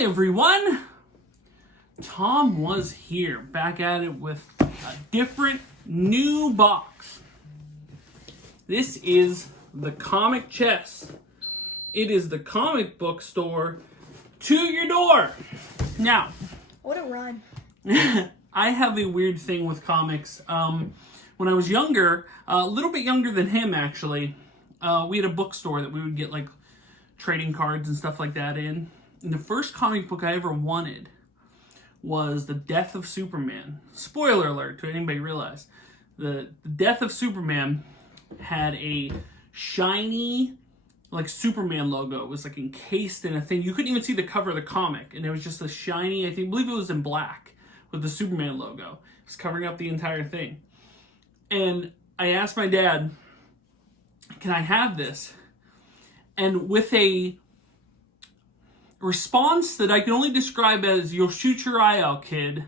Hi everyone! TomWasHere, back at it with a different new box. This is the comic chest. It is the comic book store to your door. Now, what a rhyme. I have a weird thing with comics. When I was younger, a little bit younger than him actually, we had a bookstore that we would get like trading cards and stuff like that in. And the first comic book I ever wanted was The Death of Superman. Spoiler alert to anybody realize. The Death of Superman had a shiny like Superman logo. It was like encased in a thing. You couldn't even see the cover of the comic. And it was just a shiny, I believe it was in black with the Superman logo. It was covering up the entire thing. And I asked my dad, can I have this? And with a response that I can only describe as, you'll shoot your eye out, kid,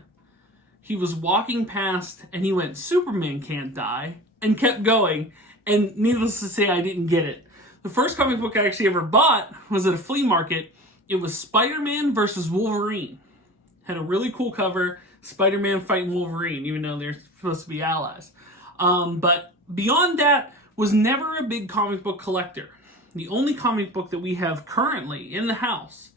he was walking past and he went, Superman can't die, and kept going. And needless to say, I didn't get it. The first comic book I actually ever bought was at a flea market. It was Spider-Man versus Wolverine. Had a really cool cover, Spider-Man fighting Wolverine, even though they're supposed to be allies. But beyond that, was never a big comic book collector. The only comic book that we have currently in the house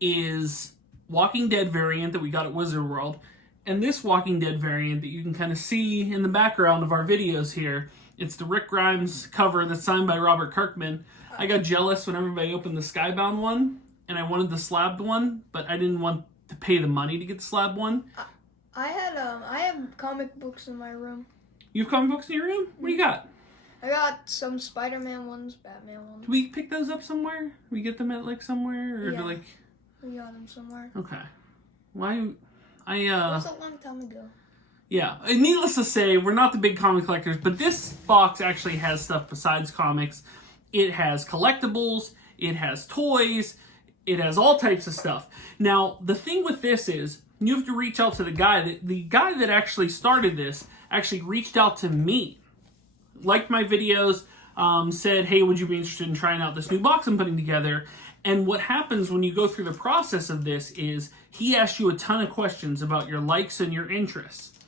is Walking Dead variant that we got at Wizard World, and this Walking Dead variant that you can kind of see in the background of our videos here. It's the Rick Grimes cover that's signed by Robert Kirkman. I got jealous when everybody opened the Skybound one, and I wanted the slabbed one, but I didn't want to pay the money to get the slabbed one. I have comic books in my room. You have comic books in your room? What do you got? I got some Spider-Man ones, Batman ones. Do we pick those up somewhere? We get them at like somewhere, or yeah. like? We got them somewhere. Okay. Why? It was a long time ago. Yeah. And needless to say, we're not the big comic collectors, but this box actually has stuff besides comics. It has collectibles. It has toys. It has all types of stuff. Now, the thing with this is, you have to reach out to the guy that actually started this. Actually reached out to me, liked my videos, said, hey, would you be interested in trying out this new box I'm putting together? And what happens when you go through the process of this is he asks you a ton of questions about your likes and your interests.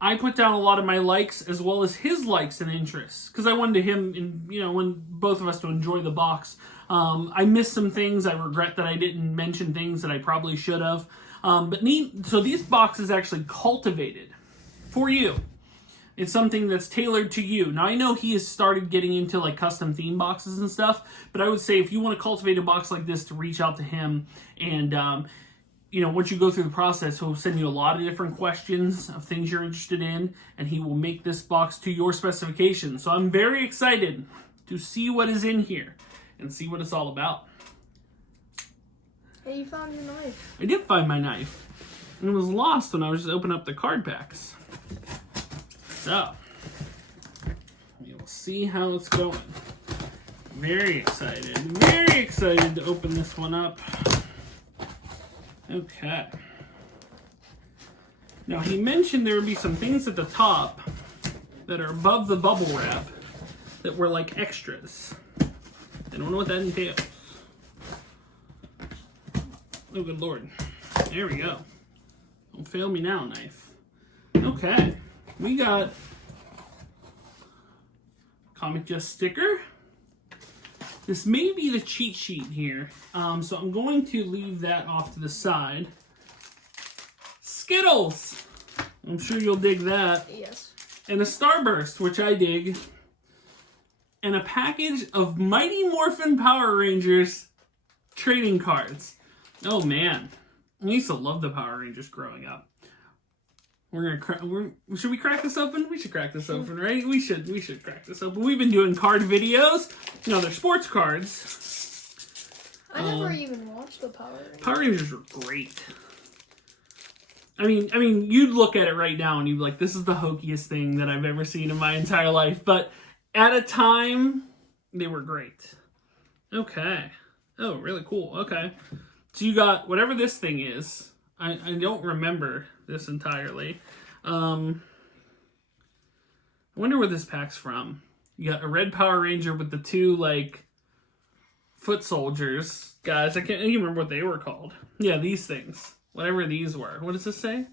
I put down a lot of my likes as well as his likes and interests because I wanted him, when both of us to enjoy the box. I missed some things. I regret that I didn't mention things that I probably should have. So these boxes actually cultivated for you. It's something that's tailored to you. Now, I know he has started getting into like custom theme boxes and stuff, but I would say if you want to cultivate a box like this, to reach out to him. And, once you go through the process, he'll send you a lot of different questions of things you're interested in, and he will make this box to your specifications. So I'm very excited to see what is in here and see what it's all about. Hey, you found your knife. I did find my knife. And it was lost when I was just opening up the card packs. So, you'll see how it's going. Very excited to open this one up. Okay. Now, he mentioned there would be some things at the top that are above the bubble wrap that were like extras. I don't know what that entails. Oh, good Lord. There we go. Don't fail me now, knife. Okay. We got Comic Just sticker. This may be the cheat sheet here, so I'm going to leave that off to the side. Skittles! I'm sure you'll dig that. Yes. And a Starburst, which I dig. And a package of Mighty Morphin Power Rangers trading cards. Oh man, I used to love the Power Rangers growing up. Should we crack this open? We should crack this open, right? We should crack this open. We've been doing card videos. They're sports cards. I never even watched the Power Rangers. Power Rangers were great. I mean, you'd look at it right now and you'd be like, this is the hokiest thing that I've ever seen in my entire life. But at a time, they were great. Okay. Oh, really cool. Okay. So you got whatever this thing is. I don't remember this entirely. I wonder where this pack's from. You got a red Power Ranger with the two, like, foot soldiers, guys. I can't even remember what they were called. Yeah, these things. Whatever these were. What does this say?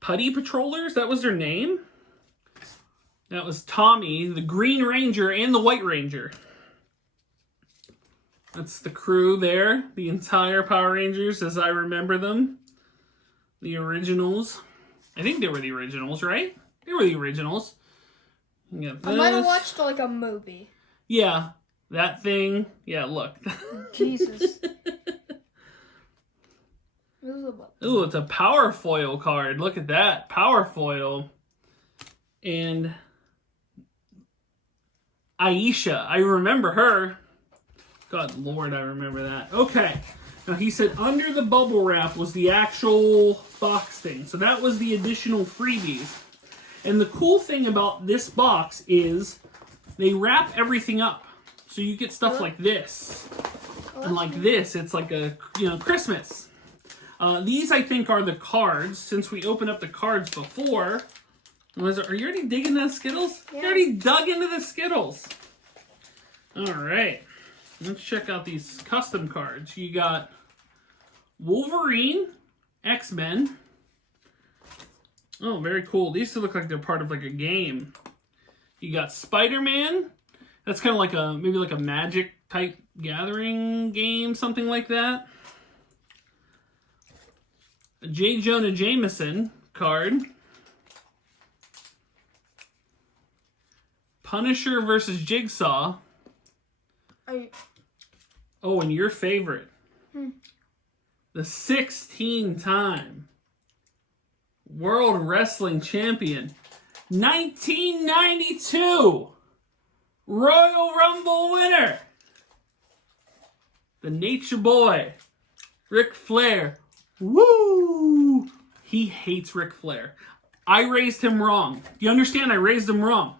Putty Patrollers? That was their name? That was Tommy, the Green Ranger, and the White Ranger. That's the crew there. The entire Power Rangers as I remember them. The originals. I think they were the originals, right? They were the originals. I might have watched like a movie. Yeah. That thing. Yeah, look. Jesus. Ooh, it's a Power Foil card. Look at that. Power Foil. And Aisha. I remember her. God Lord, I remember that. Okay. Now, he said under the bubble wrap was the actual box thing. So that was the additional freebies. And the cool thing about this box is they wrap everything up. So you get stuff like this. And like this. It's like a, Christmas. These, I think, are the cards. Since we opened up the cards before. Are you already digging the Skittles? Yeah. You already dug into the Skittles. All right. Let's check out these custom cards. You got Wolverine, X-Men. Oh, very cool. These look like they're part of like a game. You got Spider-Man. That's kind of like maybe like a Magic type gathering game, something like that. A J. Jonah Jameson card. Punisher versus Jigsaw. Oh, and your favorite. The 16-time World Wrestling Champion. 1992 Royal Rumble winner. The Nature Boy. Ric Flair. Woo! He hates Ric Flair. I raised him wrong. You understand? I raised him wrong.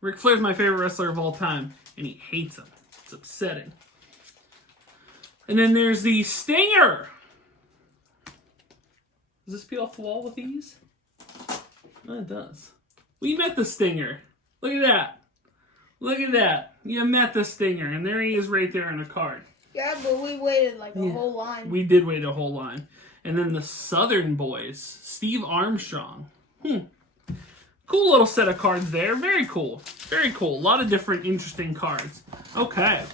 Ric Flair's my favorite wrestler of all time, and he hates him. It's upsetting. And then there's the Stinger. Does this peel off the wall with ease? Oh, it does. We met the Stinger. Look at that. Look at that. You met the Stinger, and there he is right there in a card. Yeah, but we waited like a whole line. We did wait a whole line. And then the Southern Boys. Steve Armstrong. Cool little set of cards there. Very cool. Very cool. A lot of different interesting cards. Okay,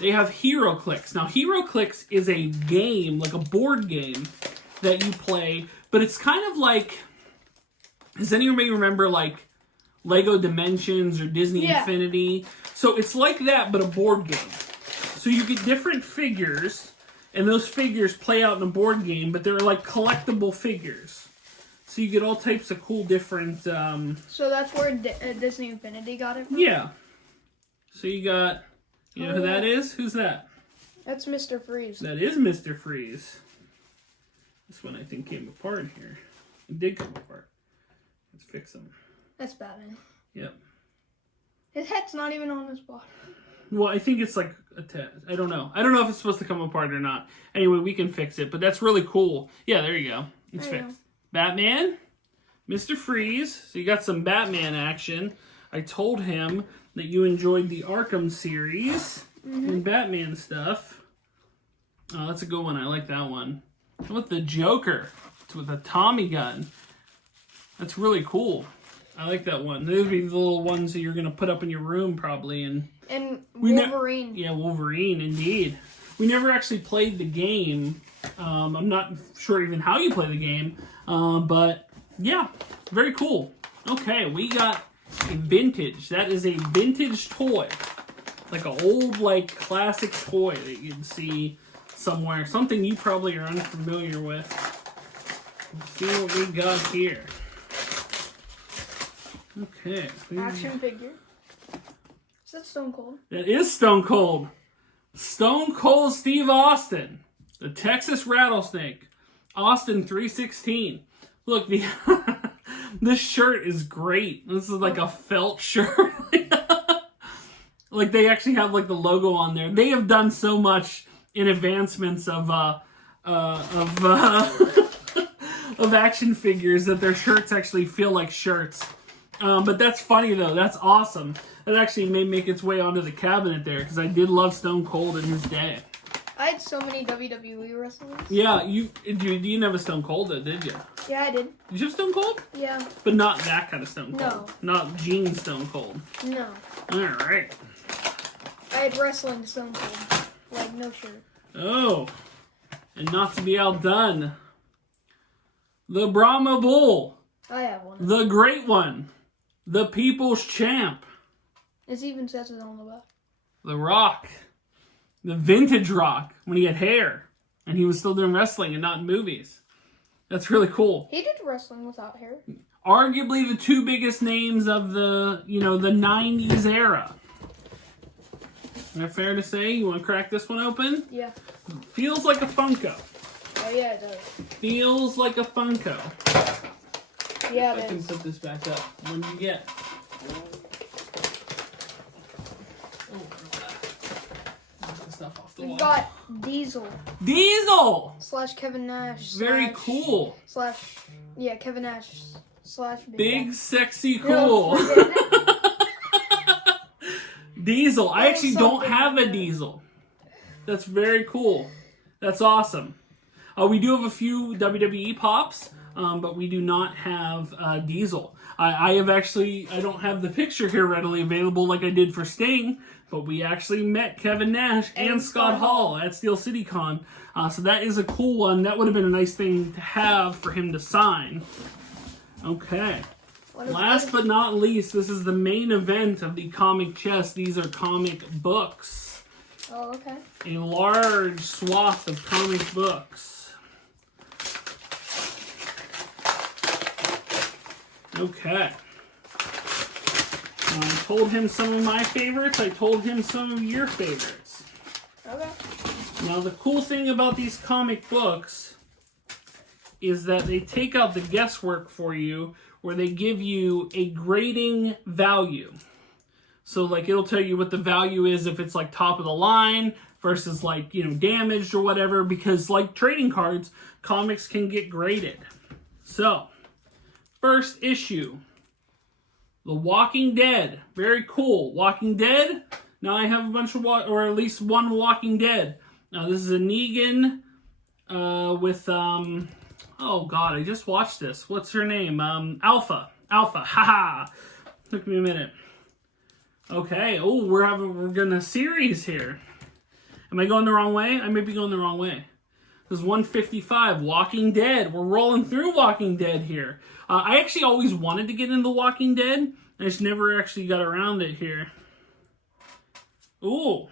they have Hero Clicks. Now, Hero Clicks is a game, like a board game that you play, but it's kind of like, does anybody remember like Lego Dimensions or Disney Infinity? So it's like that, but a board game. So you get different figures, and those figures play out in a board game, but they're like collectible figures. So you get all types of cool different... So that's where Disney Infinity got it from? Yeah. So you got... You know who that is? Who's that? That's Mr. Freeze. That is Mr. Freeze. This one, I think, came apart here. It did come apart. Let's fix him. That's Batman. Yep. His head's not even on his body. Well, I think it's like a test. I don't know. I don't know if it's supposed to come apart or not. Anyway, we can fix it, but that's really cool. Yeah, there you go. It's fixed. Batman, Mr. Freeze. So you got some Batman action. I told him that you enjoyed the Arkham series and Batman stuff. Oh, that's a good one. I like that one. How about the Joker? It's with a Tommy gun. That's really cool. I like that one. Those would be the little ones that you're going to put up in your room probably. And Wolverine. Yeah, Wolverine, indeed. We never actually played the game. I'm not sure even how you play the game. But, yeah, very cool. Okay, we got a vintage. That is a vintage toy. Like an old, like, classic toy that you can see somewhere. Something you probably are unfamiliar with. Let's see what we got here. Okay. Action figure. Is that Stone Cold? That is Stone Cold. Stone Cold Steve Austin. The Texas Rattlesnake. Austin 316. Look, this shirt is great. This is like a felt shirt. Like they actually have like the logo on there. They have done so much in advancements of action figures that their shirts actually feel like shirts. But that's funny though. That's awesome. That actually may make its way onto the cabinet there because I did love Stone Cold in his day. I had so many WWE wrestlers. Yeah, you didn't have a Stone Cold though, did you? Yeah, I did. Did you have Stone Cold? Yeah. But not that kind of Stone Cold. No. Not Gene Stone Cold. No. All right. I had wrestling Stone Cold. Like, no shirt. Oh. And not to be outdone, the Brahma Bull. I have one. The Great One. The People's Champ. It even says it on the back. The Rock. The vintage Rock when he had hair. And he was still doing wrestling and not in movies. That's really cool. He did wrestling without hair. Arguably the two biggest names of the, the 90s era. Is that fair to say? You want to crack this one open? Yeah. Feels like a Funko. Oh, yeah, it does. Feels like a Funko. Yeah, I it can is. put this back up. What did you get? Knock the stuff off the We've wall. got Diesel. Diesel! / Kevin Nash. Very cool. / Yeah, Kevin Nash / Big, sexy, No, cool. forget it. Diesel. I There's actually don't something have a like that. Diesel. That's very cool. That's awesome. We do have a few WWE Pops, but we do not have Diesel. I don't have the picture here readily available like I did for Sting, but we actually met Kevin Nash and Scott Hall at Steel City Con. So that is a cool one. That would have been a nice thing to have for him to sign. Okay. Last but not least, this is the main event of the comic chest. These are comic books. Oh, okay. A large swath of comic books. Okay. I told him some of my favorites. I told him some of your favorites. Okay. Now, the cool thing about these comic books is that they take out the guesswork for you, where they give you a grading value. So, like, it'll tell you what the value is if it's, like, top of the line versus, like, damaged or whatever, because, like trading cards, comics can get graded. So, first issue, The Walking Dead. Very cool. Walking Dead. Now I have a bunch of, or at least one Walking Dead. Now, this is a Negan with, oh god, I just watched this. What's her name? Alpha. Haha. Took me a minute. Okay. Oh, we're getting a series here. Am I going the wrong way? I may be going the wrong way. This is 155. Walking Dead. We're rolling through Walking Dead here. I actually always wanted to get into Walking Dead. I just never actually got around it here. Ooh.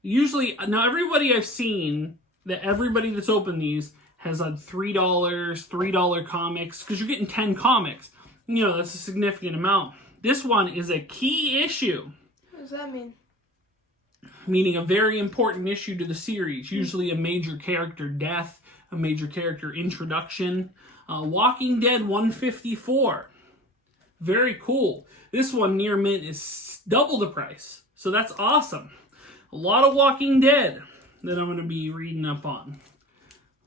Usually, now everybody I've seen, everybody that's opened these has had $3 comics, because you're getting 10 comics. That's a significant amount. This one is a key issue. What does that mean? Meaning a very important issue to the series. Usually a major character death, a major character introduction. Walking Dead 154. Very cool. This one near mint is double the price. So that's awesome. A lot of Walking Dead that I'm going to be reading up on.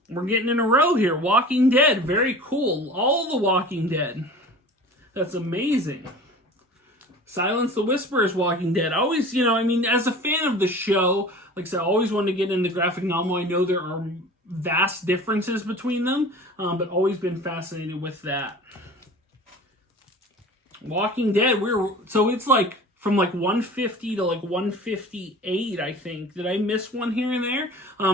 We're getting in a row here. Walking Dead. Very cool. All the Walking Dead. That's amazing. Silence the Whisperers, Walking Dead. I always, as a fan of the show, like I said, I always wanted to get into the graphic novel. I know there are vast differences between them, but always been fascinated with that. Walking Dead, so it's like from like 150 to like 158, I think. Did I miss one here and there?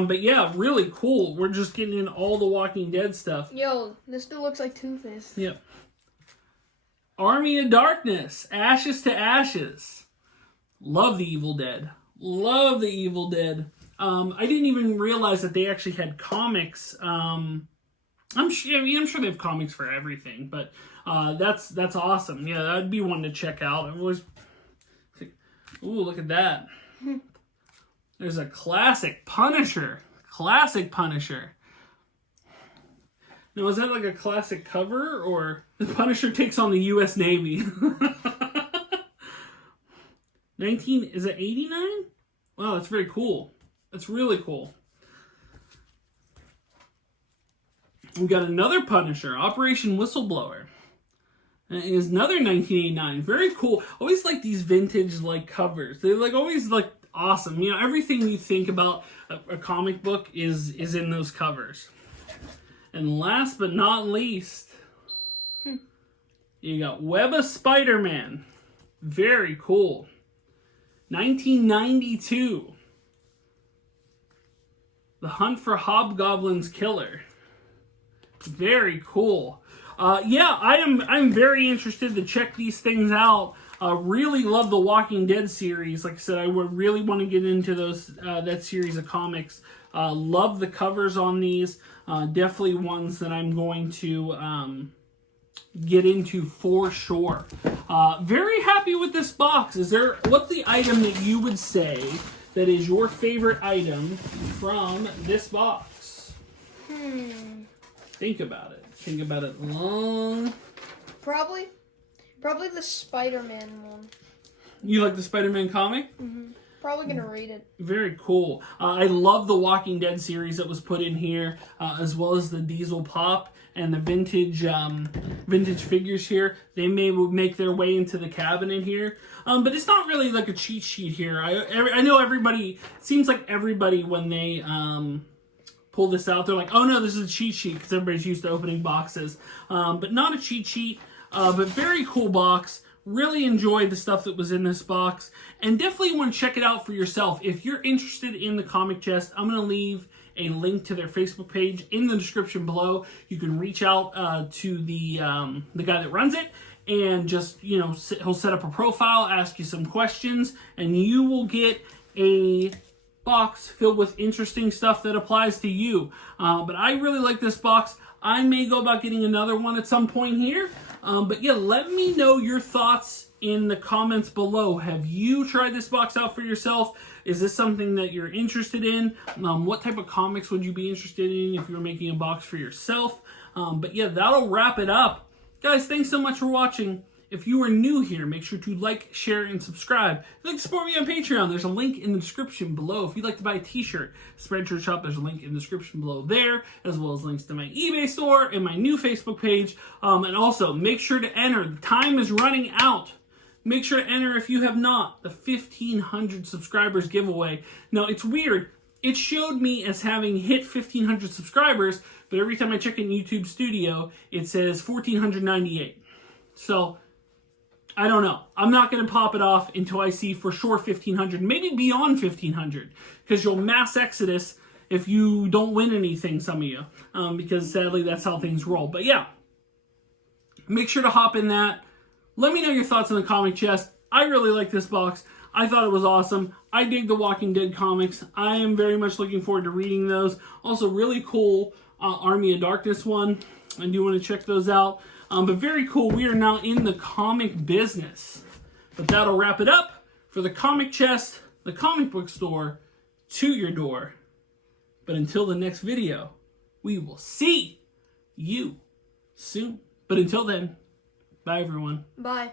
But yeah, really cool. We're just getting in all the Walking Dead stuff. Yo, this still looks like Two-Face. Yep. Army of Darkness, Ashes to Ashes. Love the Evil Dead. Love the Evil Dead. I didn't even realize that they actually had comics. I'm sure they have comics for everything, but that's awesome. Yeah, that'd be one to check out. Ooh, look at that. There's a classic Punisher. Classic Punisher. Now, is that like a classic cover, or the Punisher takes on the U.S. Navy? Is it 89? Wow, that's very cool. That's really cool. We got another Punisher, Operation Whistleblower. And it is another 1989. Very cool. Always like these vintage like covers. They're like always like awesome. You know, everything you think about a comic book is in those covers. And last but not least, you got Web of Spider-Man. Very cool. 1992. The Hunt for Hobgoblin's Killer. Very cool. Yeah, I'm very interested to check these things out. Really love the Walking Dead series. Like I said, I would really want to get into that series of comics. Love the covers on these. Definitely ones that I'm going to get into for sure. Very happy with this box. What's the item that you would say that is your favorite item from this box? Think about it. Think about it long. Probably the Spider-Man one. You like the Spider-Man comic? Probably gonna read it. Very cool. I love the Walking Dead series that was put in here, as well as the Diesel Pop and the vintage figures here. They may make their way into the cabinet here, but it's not really like a cheat sheet here. I know everybody. Seems like everybody when they pull this out, they're like, oh no, this is a cheat sheet, because everybody's used to opening boxes. But not a cheat sheet, but very cool box. Really enjoyed the stuff that was in this box, and definitely want to check it out for yourself. If you're interested in the comic chest, I'm going to leave a link to their Facebook page in the description below. You can reach out to the guy that runs it, and just, you know, he'll set up a profile, ask you some questions, and you will get a box filled with interesting stuff that applies to you. But I really like this box. I may go about getting another one at some point here. But yeah, let me know your thoughts in the comments below. Have you tried this box out for yourself? Is this something that you're interested in? What type of comics would you be interested in if you were making a box for yourself? But yeah, that'll wrap it up. Guys, thanks so much for watching. If you are new here, make sure to like, share, and subscribe. If you'd like to support me on Patreon, there's a link in the description below. If you'd like to buy a t-shirt, Spreadshirt Shop, there's a link in the description below there, as well as links to my eBay store and my new Facebook page. And also, make sure to enter. The time is running out. Make sure to enter if you have not. The 1,500 subscribers giveaway. Now, it's weird. It showed me as having hit 1,500 subscribers, but every time I check in YouTube Studio, it says 1,498. So I don't know. I'm not going to pop it off until I see for sure 1,500, maybe beyond 1,500, because you'll mass exodus if you don't win anything, some of you, because sadly that's how things roll. But yeah, make sure to hop in that. Let me know your thoughts on the comic chest. I really like this box. I thought it was awesome. I dig the Walking Dead comics. I am very much looking forward to reading those. Also, really cool Army of Darkness one. I do want to check those out. But very cool. We are now in the comic business. But that'll wrap it up for the comic chest, the comic book store, to your door. But until the next video, we will see you soon. But until then, bye everyone. Bye.